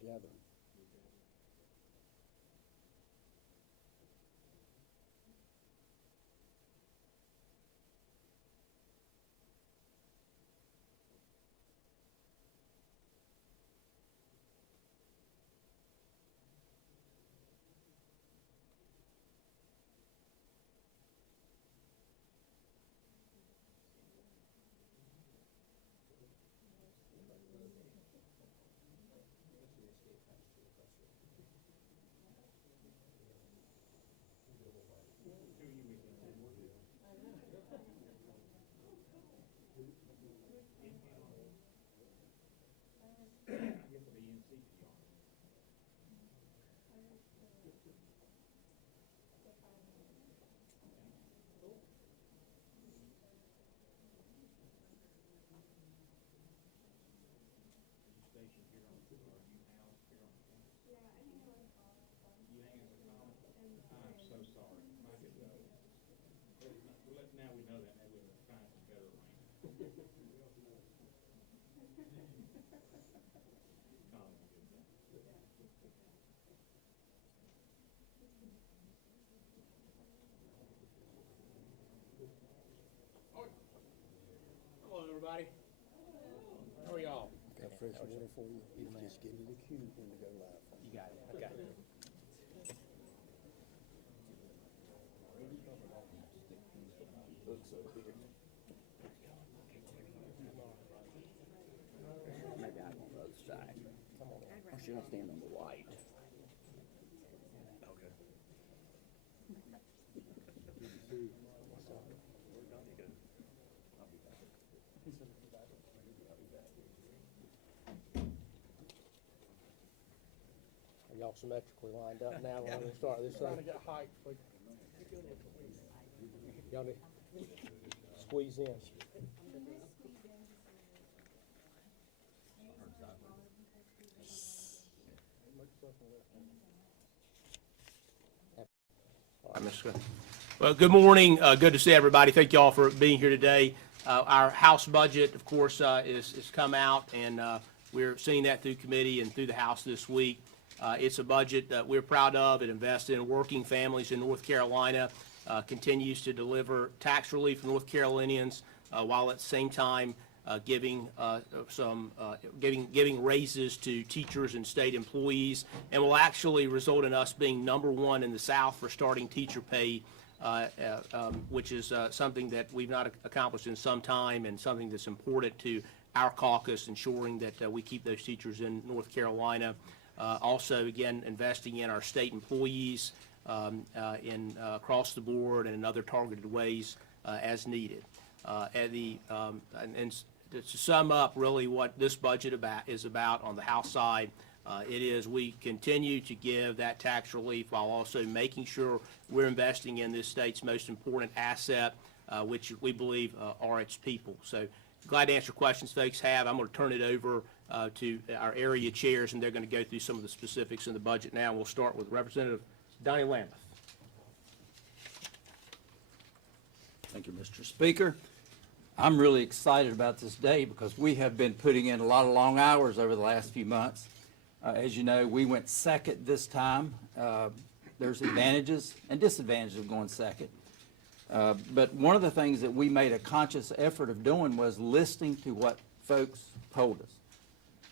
gathering. Now we know that. Now we have to find some better arrangements. Hello, everybody. How are y'all? Got fresh water for you. Just get in the queue when to go live. You got it. Okay. Maybe I go on the other side. Or should I stand on the light? Okay. Are y'all symmetrically lined up now? We're gonna start this Trying thing. to get height. Y'all need squeeze in. All right, Mr. Scott. Well, good morning. Good to see everybody. Thank you all for being here today. Our House budget, of course, is come out, and we're seeing that through committee and through the House this week. It's a budget that we're proud of. It invests in working families in North Carolina, continues to deliver tax relief for North Carolinians, while at the same time giving raises to teachers and state employees, and will actually result in us being #1 in the South for starting teacher pay, which is something that we've not accomplished in some time, and something that's important to our caucus, ensuring that we keep those teachers in North Carolina. Also, again, investing in our state employees across the board and in other targeted ways as needed. And to sum up really what this budget is about on the House side, it is we continue to give that tax relief while also making sure we're investing in this state's most important asset, which we believe are its people. So glad to answer questions folks have. I'm going to turn it over to our area chairs, and they're going to go through some of the specifics in the budget now. We'll start with Representative Donnie Lambeth. Thank you, Mr. Speaker. I'm really excited about this day because we have been putting in a lot of long hours over the last few months. As you know, we went second this time. There's advantages and disadvantages of going second. But one of the things that we made a conscious effort of doing was listening to what folks told us.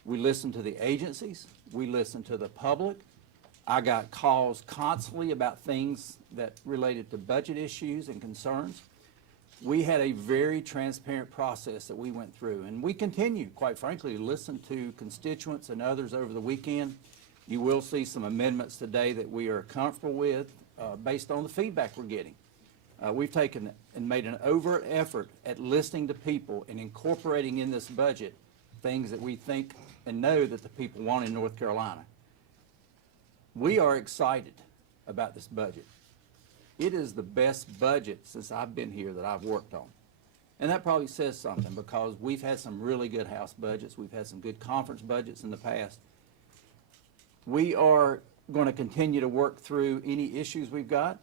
We listened to the agencies. We listened to the public. I got calls constantly about things that related to budget issues and concerns. We had a very transparent process that we went through, and we continue, quite frankly, to listen to constituents and others over the weekend. You will see some amendments today that we are comfortable with based on the feedback we're getting. We've taken and made an overt effort at listening to people and incorporating in this budget things that we think and know that the people want in North Carolina. We are excited about this budget. It is the best budget since I've been here that I've worked on. And that probably says something because we've had some really good House budgets. We've had some good conference budgets in the past. We are going to continue to work through any issues we've got,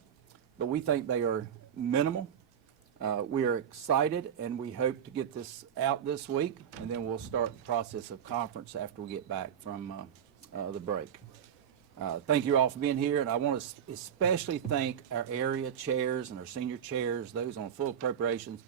but we think they are minimal. We are excited, and we hope to get this out this week, and then we'll start the process of conference after we get back from the break. Thank you all for being here, and I want to especially thank our area chairs and our senior chairs, those on full appropriations,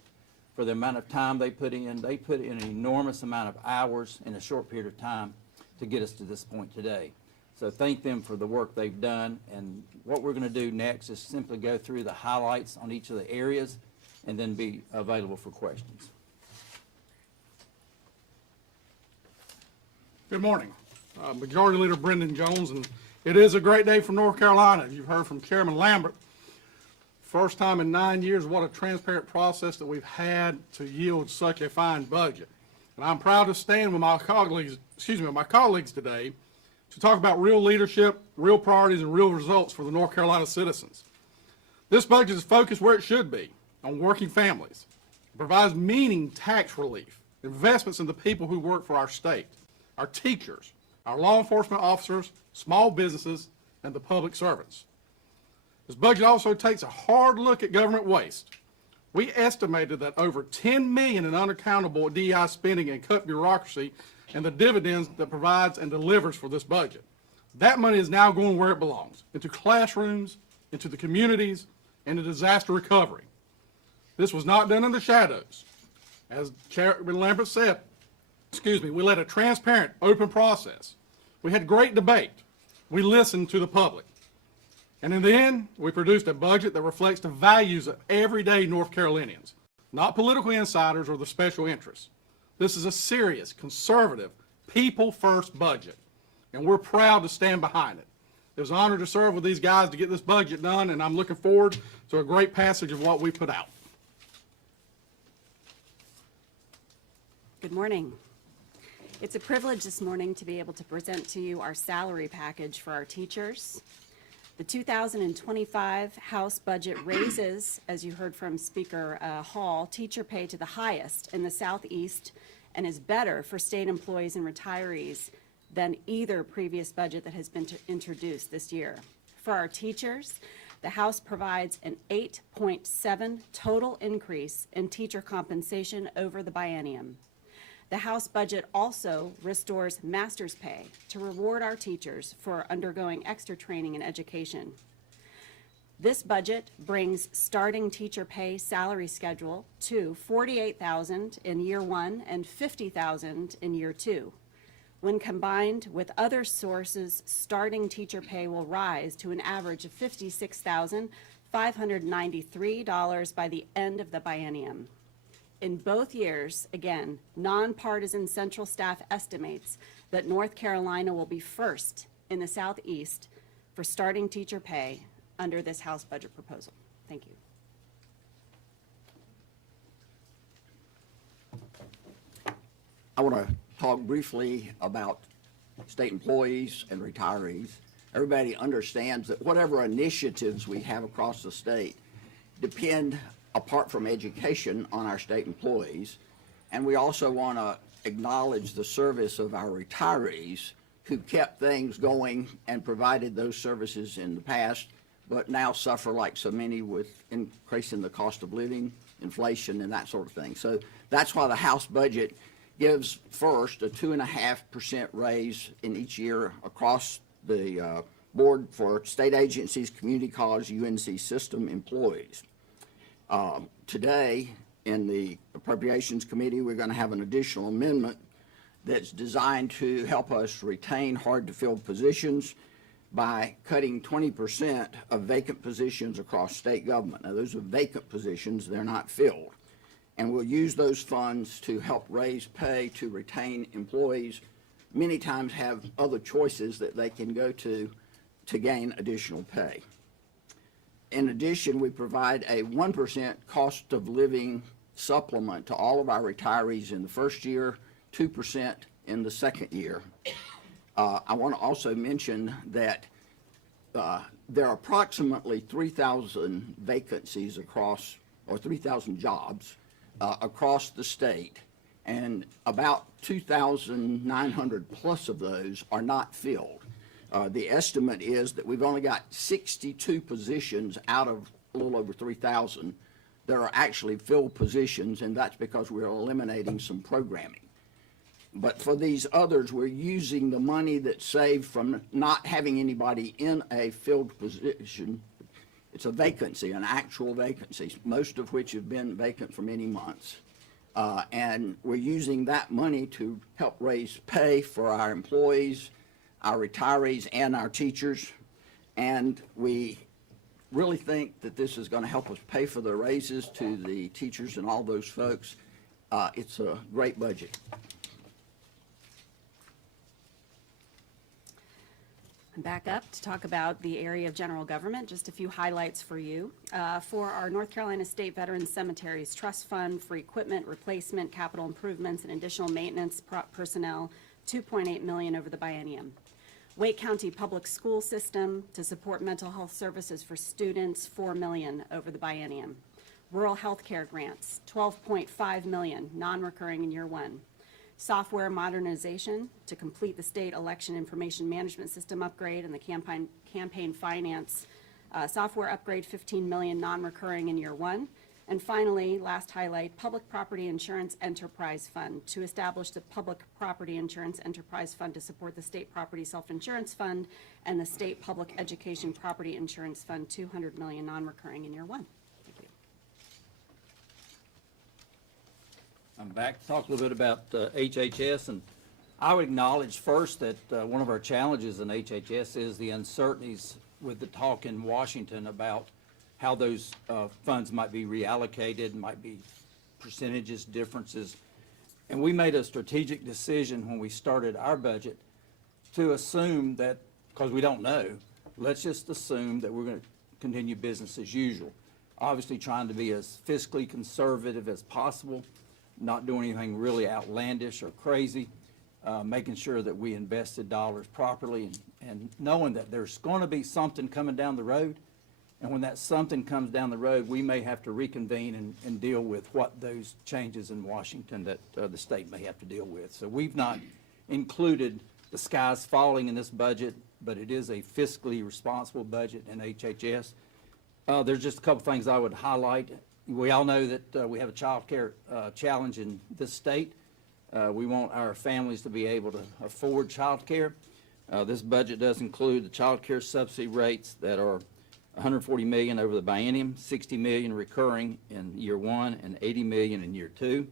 for the amount of time they put in. They put in an enormous amount of hours in a short period of time to get us to this point today. So thank them for the work they've done, and what we're going to do next is simply go through the highlights on each of the areas and then be available for questions. Good morning. Majority Leader Brendan Jones, and it is a great day for North Carolina. As you've heard from Chairman Lambert, first time in 9 years, what a transparent process that we've had to yield such a fine budget. And I'm proud to stand with my colleagues today to talk about real leadership, real priorities, and real results for the North Carolina citizens. This budget is focused where it should be, on working families. It provides meaning tax relief, investments in the people who work for our state, our teachers, our law enforcement officers, small businesses, and the public servants. This budget also takes a hard look at government waste. We estimated that over $10 million in unaccountable DEI spending and cut bureaucracy and the dividends that provides and delivers for this budget. That money is now going where it belongs, into classrooms, into the communities, and to disaster recovery. This was not done in the shadows. As Chairman Lambert said, we led a transparent, open process. We had great debate. We listened to the public. And in the end, we produced a budget that reflects the values of everyday North Carolinians, not political insiders or the special interests. This is a serious, conservative, people-first budget, and we're proud to stand behind it. It was an honor to serve with these guys to get this budget done, and I'm looking forward to a great passage of what we put out. Good morning. It's a privilege this morning to be able to present to you our salary package for our teachers. The 2025 House budget raises, as you heard from Speaker Hall, teacher pay to the highest in the Southeast and is better for state employees and retirees than either previous budget that has been introduced this year. For our teachers, the House provides an 8.7 total increase in teacher compensation over the biennium. The House budget also restores master's pay to reward our teachers for undergoing extra training and education. This budget brings starting teacher pay salary schedule to $48,000 in year 1 and $50,000 in year 2. When combined with other sources, starting teacher pay will rise to an average of $56,593 by the end of the biennium. In both years, again, nonpartisan central staff estimates that North Carolina will be first in the Southeast for starting teacher pay under this House budget proposal. Thank you. I want to talk briefly about state employees and retirees. Everybody understands that whatever initiatives we have across the state depend, apart from education, on our state employees. And we also want to acknowledge the service of our retirees who kept things going and provided those services in the past, but now suffer like so many with increasing the cost of living, inflation, and that sort of thing. So that's why the House budget gives first a 2.5% raise in each year across the board for state agencies, community college, UNC system employees. Today, in the Appropriations Committee, we're going to have an additional amendment that's designed to help us retain hard-to-fill positions by cutting 20% of vacant positions across state government. Now, those are vacant positions. They're not filled. And we'll use those funds to help raise pay to retain employees. Many times have other choices that they can go to gain additional pay. In addition, we provide a 1% cost of living supplement to all of our retirees in the first year, 2% in the second year. I want to also mention that there are approximately 3,000 vacancies across, or 3,000 jobs across the state, and about 2,900 plus of those are not filled. The estimate is that we've only got 62 positions out of a little over 3,000 that are actually filled positions, and that's because we're eliminating some programming. But for these others, we're using the money that's saved from not having anybody in a filled position. It's a vacancy, an actual vacancy, most of which have been vacant for many months. And we're using that money to help raise pay for our employees, our retirees, and our teachers. And we really think that this is going to help us pay for the raises to the teachers and all those folks. It's a great budget. I'm back up to talk about the area of general government. Just a few highlights for you. For our North Carolina State Veterans Cemeteries Trust Fund for equipment replacement, capital improvements, and additional maintenance personnel, $2.8 million over the biennium. Wake County Public School System to support mental health services for students, $4 million over the biennium. Rural health care grants, $12.5 million, non-recurring in year one. Software modernization to complete the state election information management system upgrade and the campaign finance software upgrade, $15 million, non-recurring in year one. And finally, last highlight, Public Property Insurance Enterprise Fund to establish the Public Property Insurance Enterprise Fund to support the State Property Self-Insurance Fund and the State Public Education Property Insurance Fund, $200 million, non-recurring in year one. Thank you. I'm back to talk a little bit about HHS, and I would acknowledge first that one of our challenges in HHS is the uncertainties with the talk in Washington about how those funds might be reallocated, might be percentages, differences. And we made a strategic decision when we started our budget to assume that, because we don't know, let's just assume that we're going to continue business as usual. Obviously trying to be as fiscally conservative as possible, not doing anything really outlandish or crazy, making sure that we invested dollars properly and knowing that there's going to be something coming down the road. And when that something comes down the road, we may have to reconvene and deal with what those changes in Washington that the state may have to deal with. So we've not included the skies falling in this budget, but it is a fiscally responsible budget in HHS. There's just a couple things I would highlight. We all know that we have a child care challenge in this state. We want our families to be able to afford child care. This budget does include the child care subsidy rates that are $140 million over the biennium, $60 million recurring in year one, and $80 million in year two.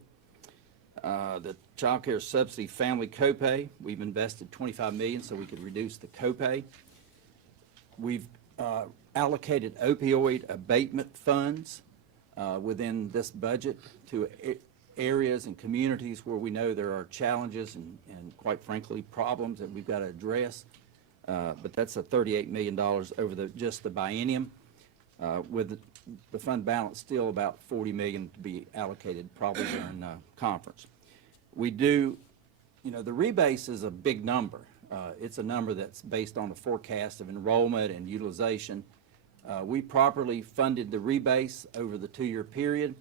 The child care subsidy family copay, we've invested $25 million so we could reduce the copay. We've allocated opioid abatement funds within this budget to areas and communities where we know there are challenges and quite frankly, problems that we've got to address. But that's a $38 million over just the biennium, with the fund balance still about $40 million to be allocated probably during conference. We do, the rebase is a big number. It's a number that's based on a forecast of enrollment and utilization. We properly funded the rebase over the 2-year period.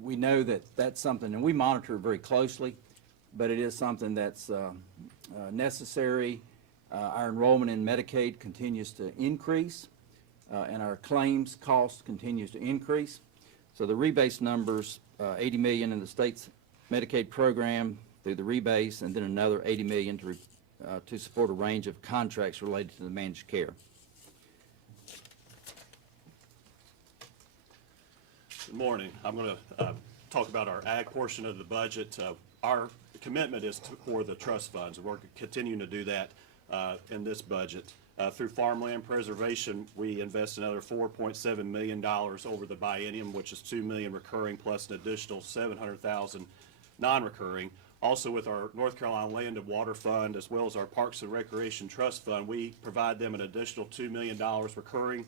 We know that that's something, and we monitor it very closely, but it is something that's necessary. Our enrollment in Medicaid continues to increase, and our claims cost continues to increase. So the rebase numbers, $80 million in the state's Medicaid program through the rebase, and then another $80 million to support a range of contracts related to the managed care. Good morning. I'm going to talk about our ag portion of the budget. Our commitment is for the trust funds, and we're continuing to do that in this budget. Through farmland preservation, we invest another $4.7 million over the biennium, which is $2 million recurring plus an additional $700,000 non-recurring. Also with our North Carolina Land and Water Fund, as well as our Parks and Recreation Trust Fund, we provide them an additional $2 million recurring,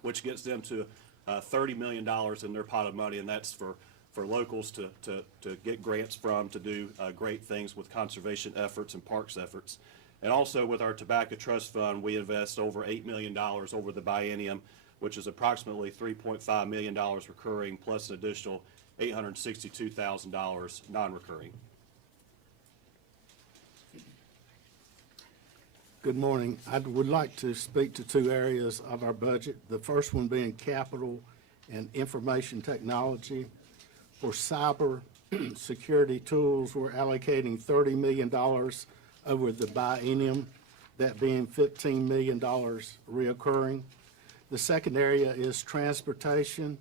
which gets them to $30 million in their pot of money, and that's for locals to get grants from to do great things with conservation efforts and parks efforts. And also with our Tobacco Trust Fund, we invest over $8 million over the biennium, which is approximately $3.5 million recurring plus an additional $862,000 non-recurring. Good morning. I would like to speak to 2 areas of our budget. The first one being capital and information technology. For cyber security tools, we're allocating $30 million over the biennium, that being $15 million reoccurring. The second area is transportation.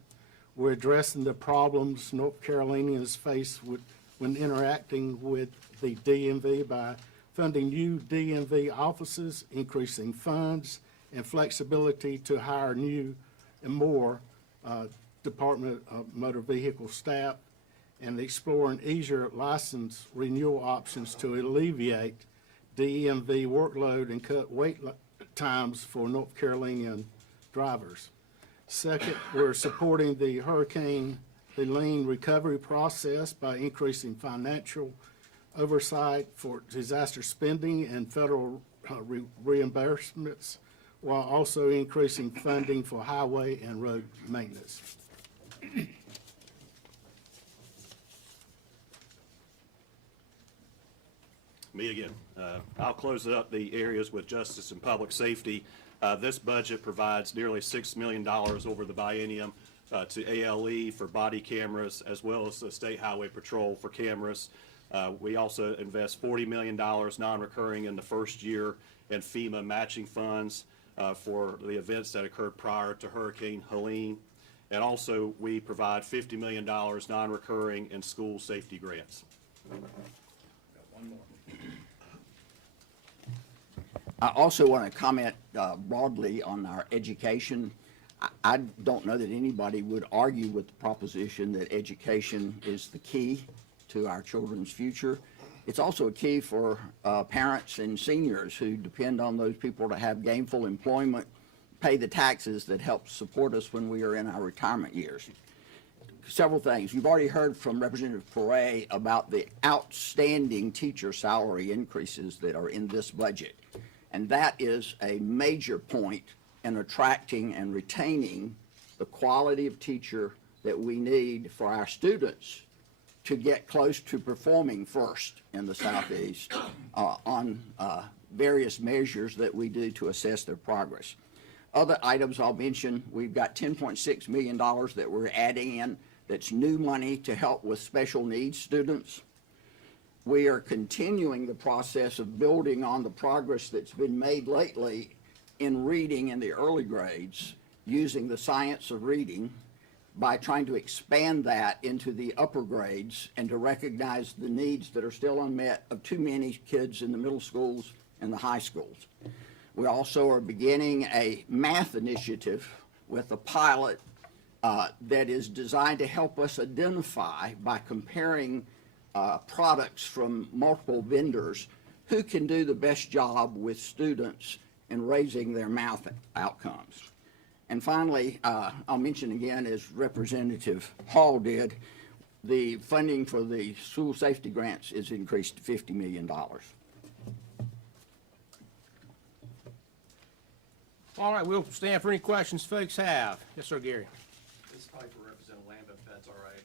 We're addressing the problems North Carolinians face when interacting with the DMV by funding new DMV offices, increasing funds, and flexibility to hire new and more Department of Motor Vehicle staff, and exploring easier license renewal options to alleviate DMV workload and cut wait times for North Carolinian drivers. Second, we're supporting the Hurricane Helene recovery process by increasing financial oversight for disaster spending and federal reimbursements, while also increasing funding for highway and road maintenance. Me again. I'll close up the areas with justice and public safety. This budget provides nearly $6 million over the biennium to ALE for body cameras, as well as the State Highway Patrol for cameras. We also invest $40 million non-recurring in the first year in FEMA matching funds for the events that occurred prior to Hurricane Helene. And also, we provide $50 million non-recurring in school safety grants. I also want to comment broadly on our education. I don't know that anybody would argue with the proposition that education is the key to our children's future. It's also a key for parents and seniors who depend on those people to have gainful employment, pay the taxes that help support us when we are in our retirement years. Several things. You've already heard from Representative Foray about the outstanding teacher salary increases that are in this budget. And that is a major point in attracting and retaining the quality of teacher that we need for our students to get close to performing first in the Southeast on various measures that we do to assess their progress. Other items I'll mention, we've got $10.6 million that we're adding in that's new money to help with special needs students. We are continuing the process of building on the progress that's been made lately in reading in the early grades using the science of reading by trying to expand that into the upper grades and to recognize the needs that are still unmet of too many kids in the middle schools and the high schools. We also are beginning a math initiative with a pilot that is designed to help us identify by comparing products from multiple vendors who can do the best job with students in raising their math outcomes. And finally, I'll mention again, as Representative Hall did, the funding for the school safety grants is increased to $50 million. All right, we'll stand for any questions folks have. Yes, sir, Gary. This is probably for Representative Lambert, if that's all right.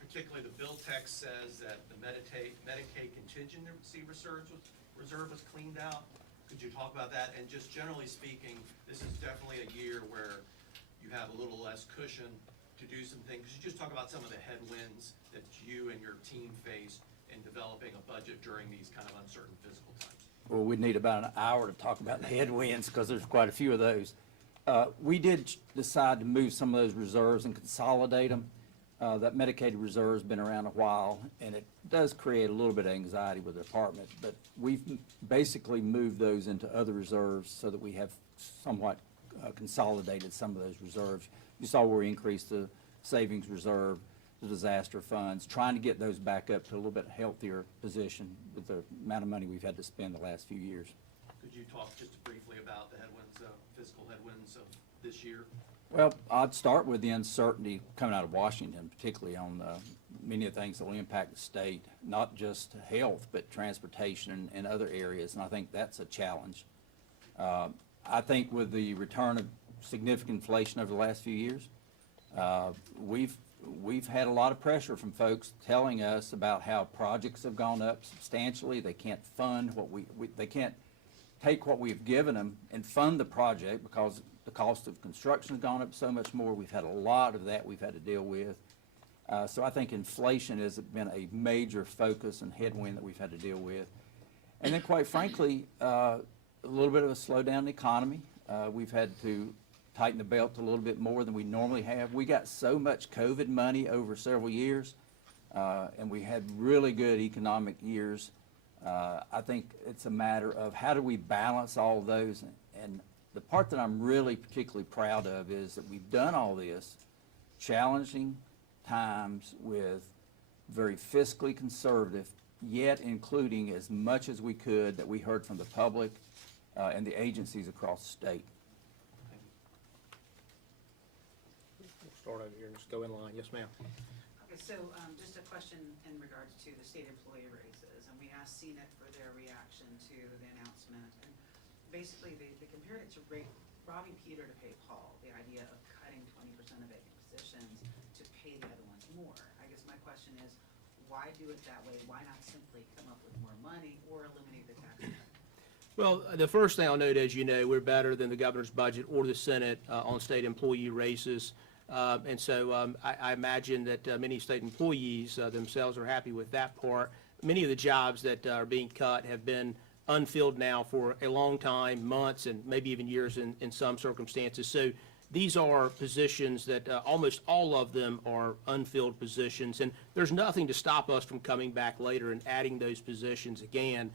Particularly the bill text says that the Medicaid contingency reserve was cleaned out. Could you talk about that? And just generally speaking, this is definitely a year where you have a little less cushion to do some things. Could you just talk about some of the headwinds that you and your team faced in developing a budget during these kind of uncertain fiscal times? Well, we'd need about an hour to talk about the headwinds because there's quite a few of those. We did decide to move some of those reserves and consolidate them. That Medicaid reserve's been around a while, and it does create a little bit of anxiety with the department, but we've basically moved those into other reserves so that we have somewhat consolidated some of those reserves. You saw where we increased the savings reserve, the disaster funds, trying to get those back up to a little bit healthier position with the amount of money we've had to spend the last few years. Could you talk just briefly about the headwinds, fiscal headwinds of this year? Well, I'd start with the uncertainty coming out of Washington, particularly on many of the things that will impact the state, not just health, but transportation and other areas, and I think that's a challenge. I think with the return of significant inflation over the last few years, we've had a lot of pressure from folks telling us about how projects have gone up substantially. They can't fund what they can't take what we've given them and fund the project because the cost of construction has gone up so much more. We've had a lot of that we've had to deal with. So I think inflation has been a major focus and headwind that we've had to deal with. And then quite frankly, a little bit of a slowdown in the economy. We've had to tighten the belt a little bit more than we normally have. We got so much COVID money over several years, and we had really good economic years. I think it's a matter of how do we balance all of those. And the part that I'm really particularly proud of is that we've done all this challenging times with very fiscally conservative, yet including as much as we could that we heard from the public and the agencies across the state. We'll start over here and just go in line. Yes, ma'am. Okay, so just a question in regards to the state employee raises, and we asked CNET for their reaction to the announcement. And basically, they compared it to robbing Peter to pay Paul, the idea of cutting 20% of vacant positions to pay the other ones more. I guess my question is, why do it that way? Why not simply come up with more money or eliminate the tax cut? Well, the first thing I'll note, as you know, we're better than the governor's budget or the Senate on state employee raises. And so I imagine that many state employees themselves are happy with that part. Many of the jobs that are being cut have been unfilled now for a long time, months and maybe even years in some circumstances. So these are positions that almost all of them are unfilled positions. And there's nothing to stop us from coming back later and adding those positions again.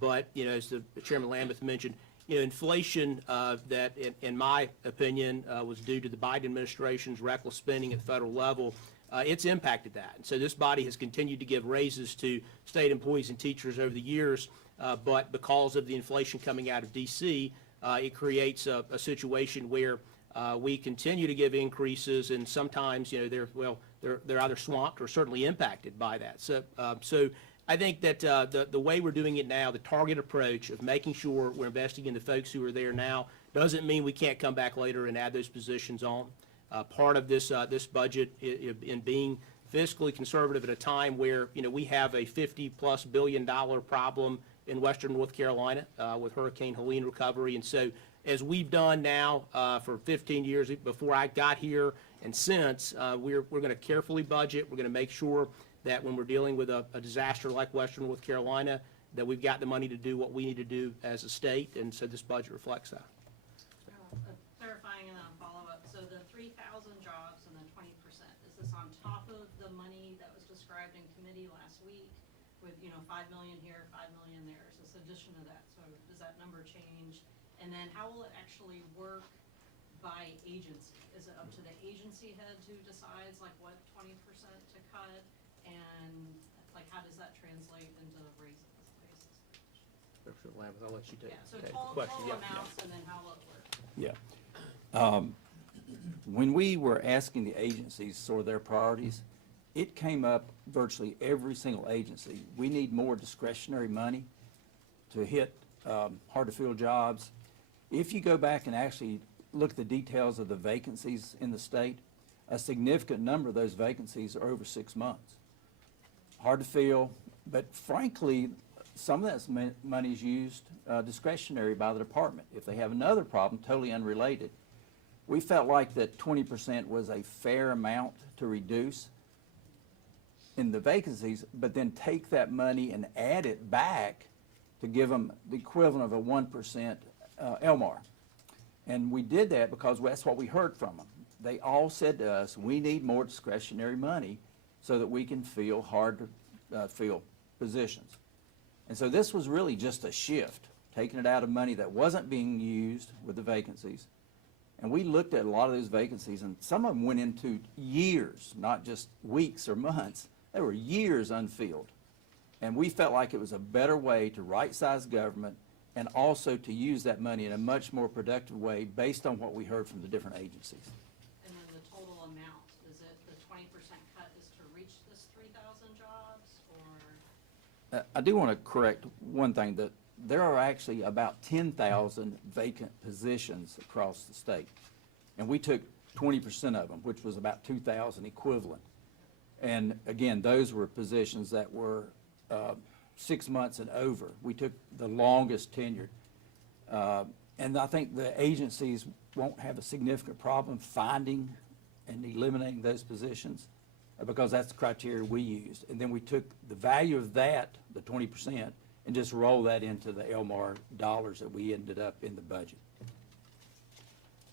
But, you know, as the Chairman Lambeth mentioned, you know, inflation that, in my opinion, was due to the Biden administration's reckless spending at the federal level, it's impacted that. And so this body has continued to give raises to state employees and teachers over the years, but because of the inflation coming out of D.C., it creates a situation where we continue to give increases, and sometimes, you know, they're either swamped or certainly impacted by that. So I think that the way we're doing it now, the target approach of making sure we're investing in the folks who are there now, doesn't mean we can't come back later and add those positions on. Part of this budget in being fiscally conservative at a time where, you know, we have a $50+ billion problem in western North Carolina with Hurricane Helene recovery. And so as we've done now for 15 years before I got here and since, we're going to carefully budget. We're going to make sure that when we're dealing with a disaster like western North Carolina, that we've got the money to do what we need to do as a state, and so this budget reflects that. Clarifying and then follow-up, so the 3,000 jobs and then 20%, is this on top of the money that was described in committee last week with, you know, 5 million here, 5 million there? Is this addition to that? So does that number change? And then how will it actually work by agency? Is it up to the agency head who decides like what 20% to cut? And like how does that translate into raises? Dr. Lambeth, I'll let you take Yeah, so the total question. Yeah, amounts and then how will it work? Yeah. When we were asking the agencies sort of their priorities, it came up virtually every single agency. We need more discretionary money to hit hard-to-fill jobs. If you go back and actually look at the details of the vacancies in the state, a significant number of those vacancies are over 6 months. Hard to fill, but frankly, some of that money is used discretionary by the department. If they have another problem, totally unrelated. We felt like that 20% was a fair amount to reduce in the vacancies, but then take that money and add it back to give them the equivalent of a 1% LMAR. And we did that because that's what we heard from them. They all said to us, we need more discretionary money so that we can fill hard to fill positions. And so this was really just a shift, taking it out of money that wasn't being used with the vacancies. And we looked at a lot of those vacancies, and some of them went into years, not just weeks or months. They were years unfilled. And we felt like it was a better way to right-size government and also to use that money in a much more productive way based on what we heard from the different agencies. And then the total amount, is it the 20% cut is to reach this 3,000 jobs or? I do want to correct one thing, that there are actually about 10,000 vacant positions across the state. And we took 20% of them, which was about 2,000 equivalent. And again, those were positions that were 6 months and over. We took the longest tenured. And I think the agencies won't have a significant problem finding and eliminating those positions. because that's the criteria we used. And then we took the value of that, the 20%, and just rolled that into the Elmar dollars that we ended up in the budget.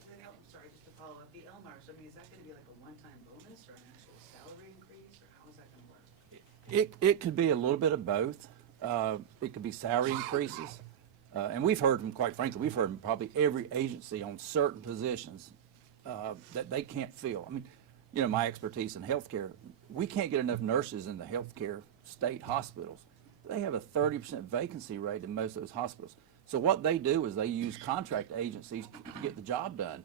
I'm sorry, just to follow up, the Elmars, I mean, is that gonna be like a one-time bonus or an actual salary increase, or how is that gonna work? It could be a little bit of both. It could be salary increases. And we've heard from, quite frankly, we've heard from probably every agency on certain positions that they can't fill. I mean, you know, my expertise in healthcare, we can't get enough nurses in the healthcare state hospitals. They have a 30% vacancy rate in most of those hospitals. So what they do is they use contract agencies to get the job done.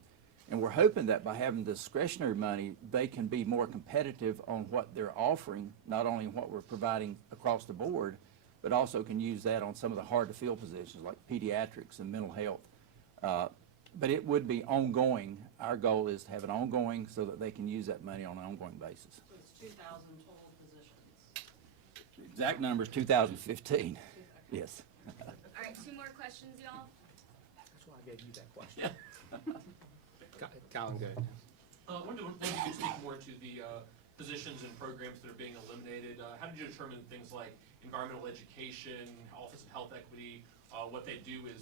And we're hoping that by having discretionary money, they can be more competitive on what they're offering, not only in what we're providing across the board, but also can use that on some of the hard-to-fill positions like pediatrics and mental health. But it would be ongoing. Our goal is to have it ongoing so that they can use that money on an ongoing basis. So it's 2,000 total positions. The exact number is 2015, yes. All right, 2 more questions, y'all. That's why I gave you that question. Colin, go ahead. I wonder if you could speak more to the positions and programs that are being eliminated. How did you determine things like environmental education, Office of Health Equity, what they do is,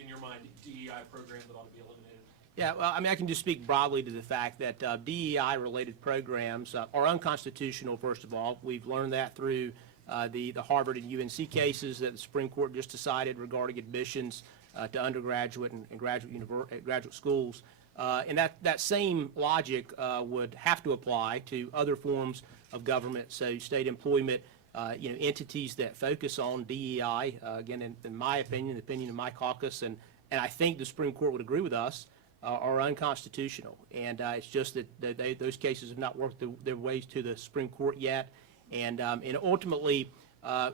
in your mind, DEI program that ought to be eliminated? Yeah, well, I mean, I can just speak broadly to the fact that DEI-related programs are unconstitutional, first of all. We've learned that through the Harvard and UNC cases that the Supreme Court just decided regarding admissions to undergraduate and graduate schools. And that same logic would have to apply to other forms of government, so state employment, entities that focus on DEI, again, in my opinion, the opinion of my caucus, and I think the Supreme Court would agree with us, are unconstitutional. And it's just that those cases have not worked their ways to the Supreme Court yet. And ultimately,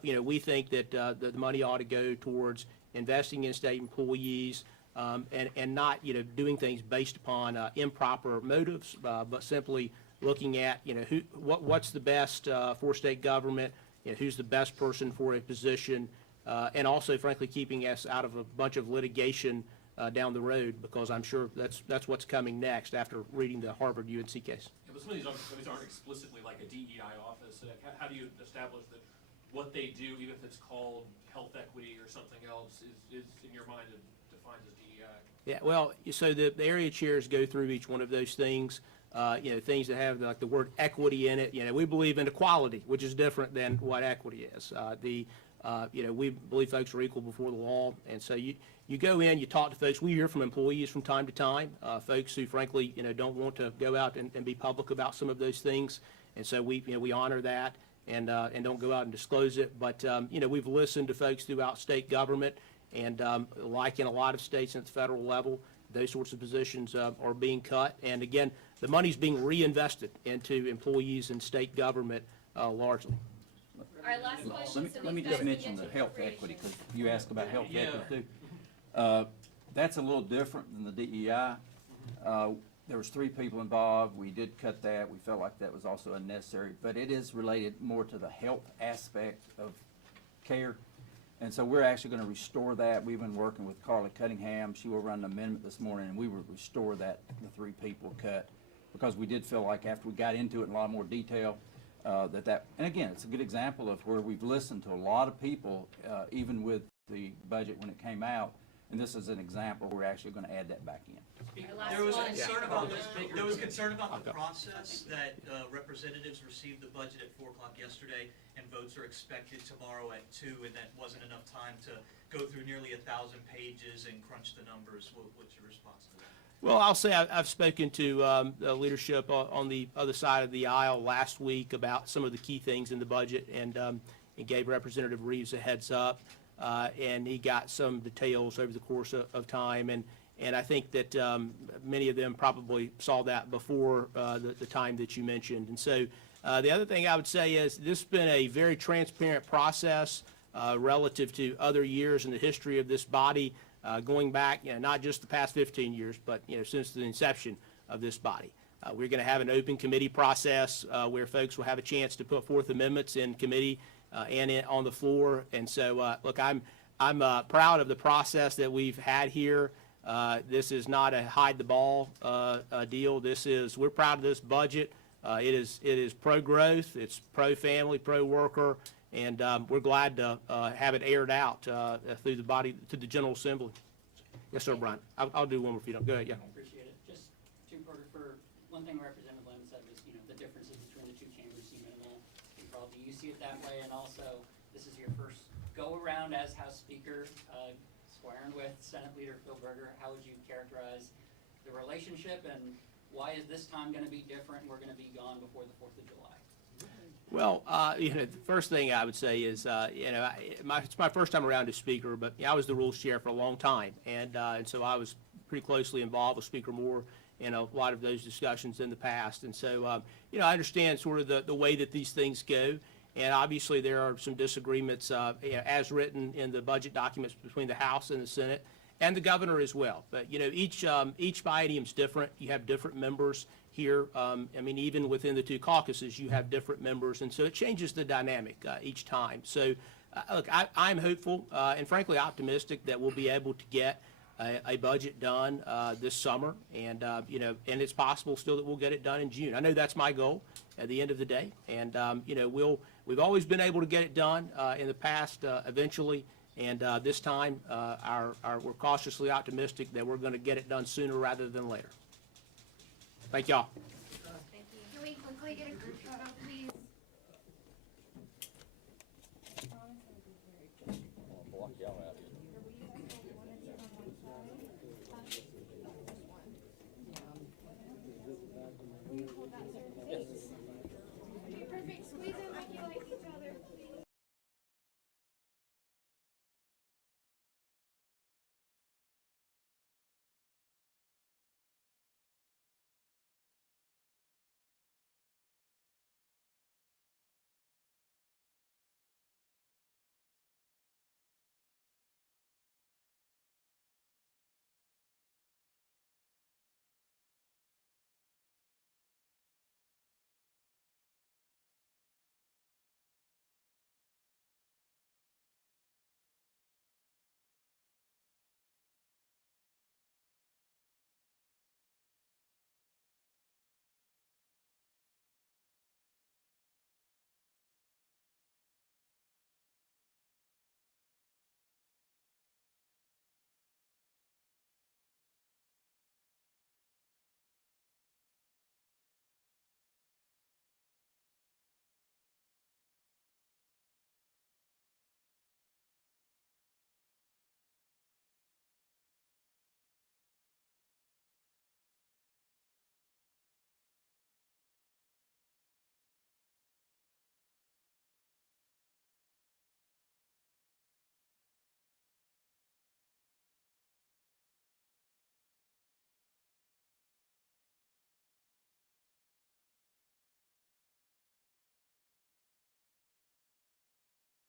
we think that the money ought to go towards investing in state employees, and not, doing things based upon improper motives, but simply looking at, what's the best for state government, who's the best person for a position, and also, frankly, keeping us out of a bunch of litigation down the road, because I'm sure that's what's coming next after reading the Harvard UNC case. Yeah, but some of these aren't explicitly like a DEI office. How do you establish that what they do, even if it's called health equity or something else, is in your mind defined as DEI? Yeah, well, so the area chairs go through each one of those things, things that have like the word equity in it. We believe in equality, which is different than what equity is. We believe folks are equal before the law, and so you go in, you talk to folks. We hear from employees from time to time, folks who frankly, don't want to go out and be public about some of those things, and so we honor that and don't go out and disclose it. But we've listened to folks throughout state government, and like in a lot of states at the federal level, those sorts of positions are being cut. And again, the money's being reinvested into employees in state government largely. All right, last question. Let me just mention the health equity, because you asked about health equity too. That's a little different than the DEI. There was 3 people involved. We did cut that. We felt like that was also unnecessary, but it is related more to the health aspect of care. And so we're actually going to restore that. We've been working with Carla Cunningham. She will run an amendment this morning, and we will restore that, the 3 people cut, because we did feel like after we got into it in a lot more detail, and again, it's a good example of where we've listened to a lot of people, even with the budget when it came out, and this is an example we're actually going to add that back in. There was concern about the process that representatives received the budget at 4 o'clock yesterday and votes are expected tomorrow at 2, and that wasn't enough time to go through nearly 1,000 pages and crunch the numbers. What's your response to that? Well, I'll say I've spoken to the leadership on the other side of the aisle last week about some of the key things in the budget, and gave Representative Reeves a heads up, and he got some details over the course of time, and I think that many of them probably saw that before the time that you mentioned. And so the other thing I would say is this has been a very transparent process relative to other years in the history of this body. Going back, not just the past 15 years, but since the inception of this body. We're going to have an open committee process where folks will have a chance to put forth amendments in committee and on the floor. And so, look, I'm proud of the process that we've had here. This is not a hide the ball deal. We're proud of this budget. It is pro-growth, it's pro-family, pro-worker, and we're glad to have it aired out through the body, to the General Assembly. Yes, sir, Brian. I'll do one more if you don't. Go ahead, yeah. I appreciate it. Just two-parter for, one thing Representative Lim said was, the differences between the two chambers seem minimal. Do you see it that way? And also, this is your first go-around as House Speaker, squaring with Senate Leader Phil Berger. How would you characterize the relationship, and why is this time gonna be different? We're gonna be gone before the 4th of July. Well, the first thing I would say is, it's my first time around as Speaker, but I was the Rules Chair for a long time, and so I was pretty closely involved with Speaker Moore in a lot of those discussions in the past. And so, I understand sort of the way that these things go, and obviously there are some disagreements, as written in the budget documents between the House and the Senate, and the governor as well. But, each biennium's different. You have different members here. Even within the two caucuses, you have different members, and so it changes the dynamic each time. So, look, I'm hopeful and frankly optimistic that we'll be able to get a budget done this summer, and and it's possible still that we'll get it done in June. I know that's my goal at the end of the day, and we've always been able to get it done in the past eventually. And this time, we're cautiously optimistic that we're going to get it done sooner rather than later. Thank y'all. Can we quickly get a group